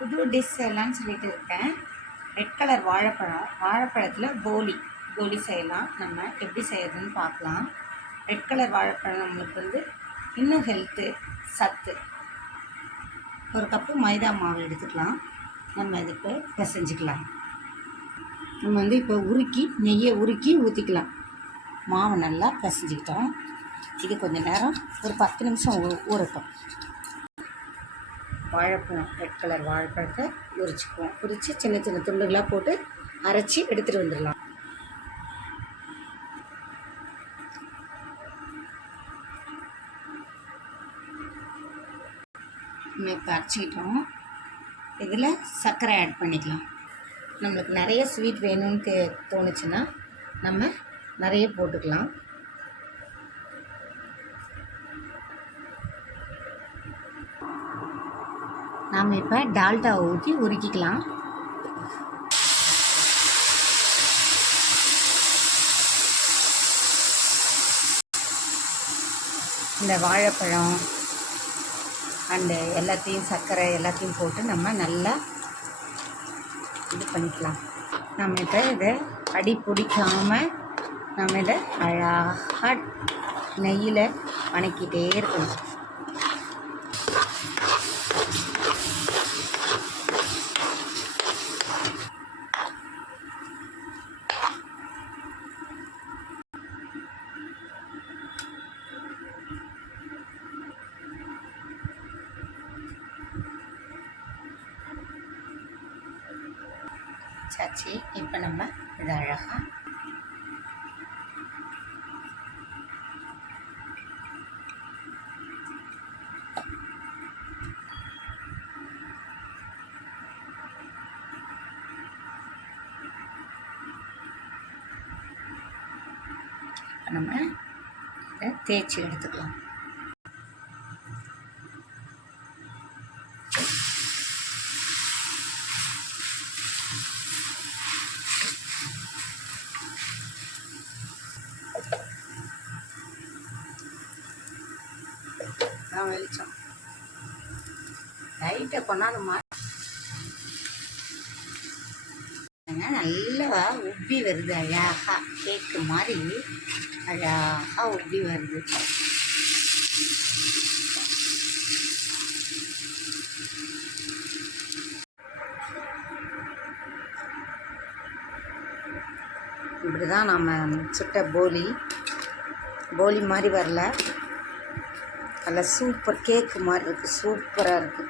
புது டிஷ் செய்யலாம்னு சொல்லிட்டு இருக்கேன். ரெட் கலர் வாழைப்பழம். வாழைப்பழத்தில் போலி போலி செய்யலாம். நம்ம எப்படி செய்யறதுன்னு பார்க்கலாம். ரெட் கலர் வாழைப்பழம் நம்மளுக்கு வந்து இன்னும் ஹெல்த்து சத்து. ஒரு கப்பு மைதா மாவு எடுத்துக்கலாம். நம்ம இதுக்கு பிசைஞ்சிக்கலாம். நம்ம வந்து இப்போ உருக்கி நெய்யை உருக்கி ஊற்றிக்கலாம் மாவை நல்லா பிசைஞ்சிக்கிட்டோம். இது கொஞ்சம் நேரம் ஒரு பத்து நிமிஷம் ஊறட்டும். வாழைப்பழம் ரெட் கலர் வாழைப்பழத்தை உரிச்சுக்குவோம். உரித்து சின்ன சின்ன துண்டுகளாக போட்டு அரைச்சி எடுத்துகிட்டு வந்துடலாம். நம்ம இப்போ அரைச்சிக்கிட்டோம். இதில் சர்க்கரை ஆட் பண்ணிக்கலாம். நம்மளுக்கு நிறைய ஸ்வீட் வேணும்னு தோணுச்சுன்னா நம்ம நிறைய போட்டுக்கலாம். நாம் இப்போ டால்டாவை ஊற்றி உருக்கிக்கலாம். இந்த வாழைப்பழம் அண்டு எல்லாத்தையும் சர்க்கரை எல்லாத்தையும் போட்டு நம்ம நல்லா இது பண்ணிக்கலாம். நம்ம இப்போ இதை அடி பிடிக்காமல் நம்ம இதை அழகாக நெய்யில் வணக்கிட்டே இருக்கணும். வச்சாச்சு. இப்போ நம்ம இது அழகாக இப்ப நம்ம இதை தேய்ச்சி எடுத்துக்கலாம். தான் வெளிச்சம். லைட்டை கொண்டாந்து மா நல்லா உப்பி வருது அழகா. கேக்கு மாதிரி அழகா உப்பி வருது. இப்படி தான் நம்ம சுட்ட போலி. போலி மாதிரி வரல. நல்லா சூப்பர் கேக்கு மாதிரி இருக்குது சூப்பராக இருக்குது